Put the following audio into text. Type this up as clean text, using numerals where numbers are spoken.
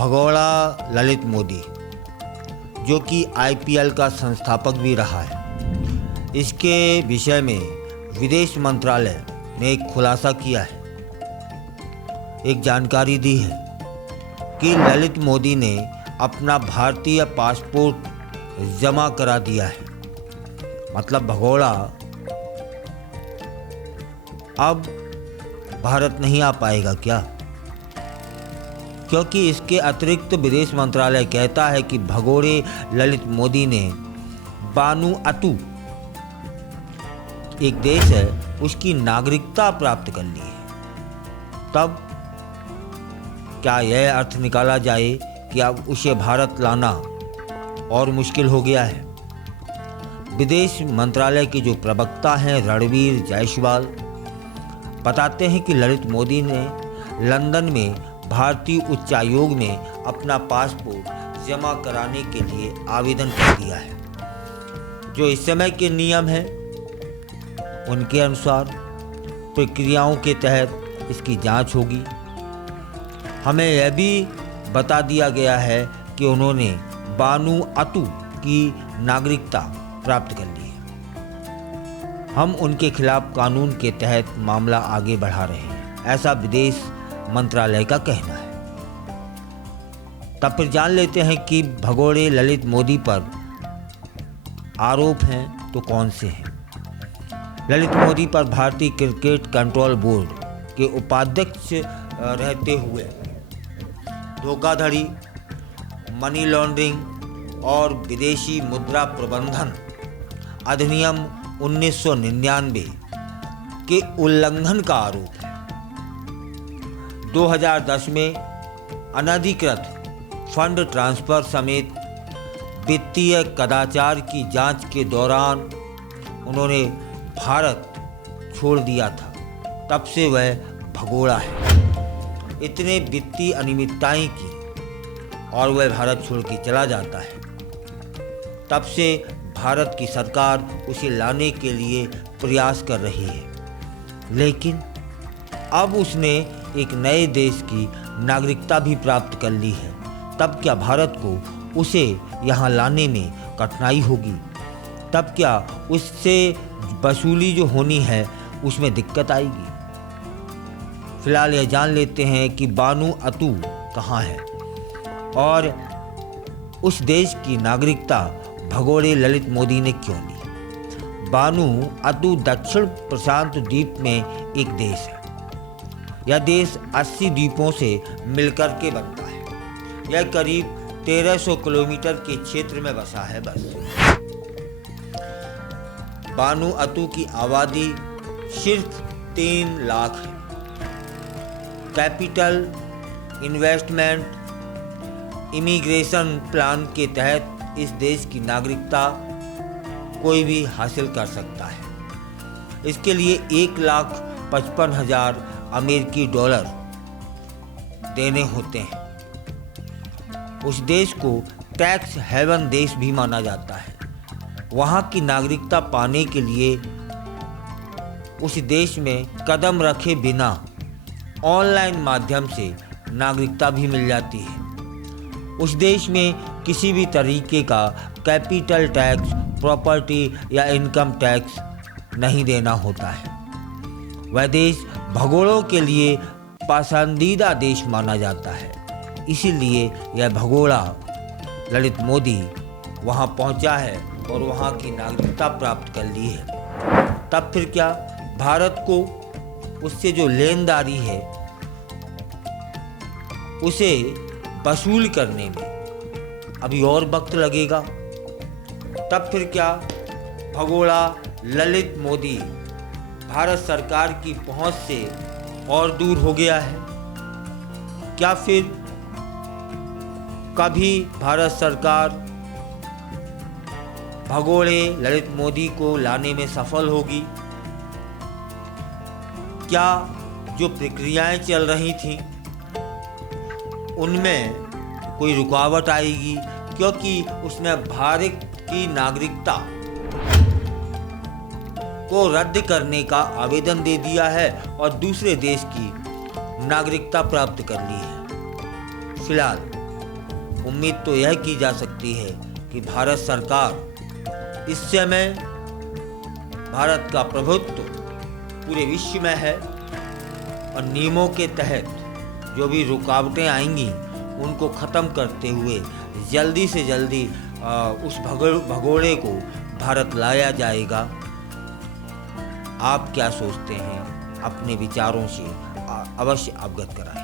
भगोड़ा ललित मोदी, जो कि आईपीएल का संस्थापक भी रहा है, इसके विषय में विदेश मंत्रालय ने एक खुलासा किया है। एक जानकारी दी है कि ललित मोदी ने अपना भारतीय पासपोर्ट जमा करा दिया है। मतलब भगोड़ा अब भारत नहीं आ पाएगा क्या? क्योंकि इसके अतिरिक्त विदेश मंत्रालय कहता है कि भगोड़े ललित मोदी ने वानुअतु, एक देश है, उसकी नागरिकता प्राप्त कर ली है। तब क्या यह अर्थ निकाला जाए कि अब उसे भारत लाना और मुश्किल हो गया है? विदेश मंत्रालय के जो प्रवक्ता हैं रणवीर जायसवाल बताते हैं कि ललित मोदी ने लंदन में भारतीय उच्चायोग में अपना पासपोर्ट जमा कराने के लिए आवेदन कर दिया है। जो इस समय के नियम हैं उनके अनुसार प्रक्रियाओं के तहत इसकी जांच होगी। हमें यह भी बता दिया गया है कि उन्होंने वानुअतु की नागरिकता प्राप्त कर ली है। हम उनके खिलाफ कानून के तहत मामला आगे बढ़ा रहे हैं, ऐसा विदेश मंत्रालय का कहना है। तब फिर जान लेते हैं कि भगोड़े ललित मोदी पर आरोप हैं तो कौन से हैं। ललित मोदी पर भारतीय क्रिकेट कंट्रोल बोर्ड के उपाध्यक्ष रहते हुए धोखाधड़ी, मनी लॉन्ड्रिंग और विदेशी मुद्रा प्रबंधन अधिनियम 1999 के उल्लंघन का आरोप है। 2010 में अनधिकृत फंड ट्रांसफर समेत वित्तीय कदाचार की जांच के दौरान उन्होंने भारत छोड़ दिया था। तब से वह भगोड़ा है। इतने वित्तीय अनियमितताएं की और वह भारत छोड़ के चला जाता है। तब से भारत की सरकार उसे लाने के लिए प्रयास कर रही है, लेकिन अब उसने एक नए देश की नागरिकता भी प्राप्त कर ली है। तब क्या भारत को उसे यहाँ लाने में कठिनाई होगी? तब क्या उससे वसूली जो होनी है उसमें दिक्कत आएगी? फिलहाल यह जान लेते हैं कि वानुअतु कहाँ है और उस देश की नागरिकता भगोड़े ललित मोदी ने क्यों ली। वानुअतु दक्षिण प्रशांत द्वीप में एक देश है। यह देश 80 द्वीपों से मिलकर के बनता है। यह करीब 1300 किलोमीटर के क्षेत्र में बसा है। बस वानुअतु की आबादी सिर्फ 3 लाख है। कैपिटल इन्वेस्टमेंट इमिग्रेशन प्लान के तहत इस देश की नागरिकता कोई भी हासिल कर सकता है। इसके लिए 1,55,000 अमेरिकी डॉलर देने होते हैं। उस देश को टैक्स हेवन देश भी माना जाता है। वहाँ की नागरिकता पाने के लिए उस देश में कदम रखे बिना ऑनलाइन माध्यम से नागरिकता भी मिल जाती है। उस देश में किसी भी तरीके का कैपिटल टैक्स, प्रॉपर्टी या इनकम टैक्स नहीं देना होता है। वह देश भगोड़ों के लिए पसंदीदा देश माना जाता है। इसीलिए यह भगोड़ा ललित मोदी वहाँ पहुँचा है और वहाँ की नागरिकता प्राप्त कर ली है। तब फिर क्या भारत को उससे जो लेनदारी है उसे वसूल करने में अभी और वक्त लगेगा? तब फिर क्या भगोड़ा ललित मोदी भारत सरकार की पहुंच से और दूर हो गया है? क्या फिर कभी भारत सरकार भगोड़े ललित मोदी को लाने में सफल होगी? क्या जो प्रक्रियाएं चल रही थीं उनमें कोई रुकावट आएगी? क्योंकि उसने भारत की नागरिकता को रद्द करने का आवेदन दे दिया है और दूसरे देश की नागरिकता प्राप्त कर ली है। फिलहाल उम्मीद तो यह की जा सकती है कि भारत सरकार इस समय भारत का प्रभुत्व पूरे विश्व में है और नियमों के तहत जो भी रुकावटें आएंगी उनको ख़त्म करते हुए जल्दी से जल्दी उस भगोड़े को भारत लाया जाएगा। आप क्या सोचते हैं? अपने विचारों से अवश्य अवगत कराएं।